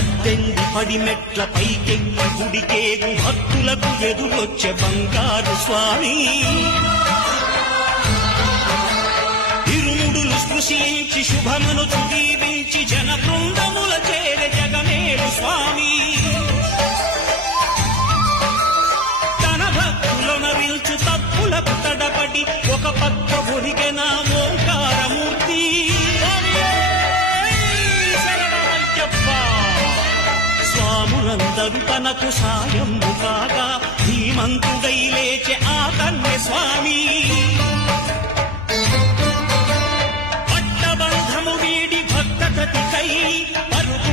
18 పడిమెట్ల పైకెక్కి గుడికేగు భక్తులకు ఎదురొచ్చే బంగారు స్వామి. ఇరుముడులు స్పృశించి శుభమును దీవించి జన బృందముల చేర జగమేలు స్వామి. తన భక్తులన విల్చు తప్పులకు తడబడి ఒక పక్క ఒరిగెన ఓంకారమూర్తి. స్వాములందరూ తనకు సాయము కాగా ధీమంతుడై లేచె ఆ కన్య స్వామి. పట్టబంధము వీడి భక్తకతికై పరుగు